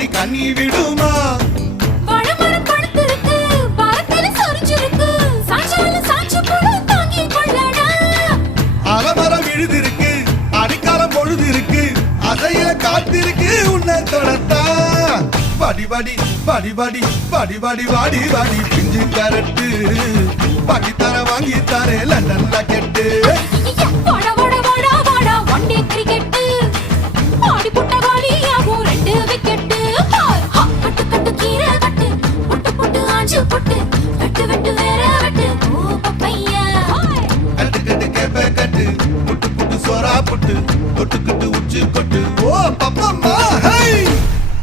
அடி கண்ணி விடுமா வாழைமரம் பழுத்திருக்கு, வாரத்தில சொரிஞ்சிருக்கு, சாஞ்சாலும் சாஞ்சு போடு தாங்கிக் கொள்ளடா. அலமரம் விழுதிருக்கு அடிக்காலம் பொழுதிருக்கு அதைய காத்திருக்கு உன்னை தொடத்தா படி படி படி படி படி படி வாடி வாடி பிஞ்சு கரட்டு படி தர வாங்கி தரே லண்டன்ல கெட்டு வாடா வாடா வாடா வாடா ஒன் டே கிரிக்கெட் ஆடி புட்ட வாலியாகும் 2 விக்கெட்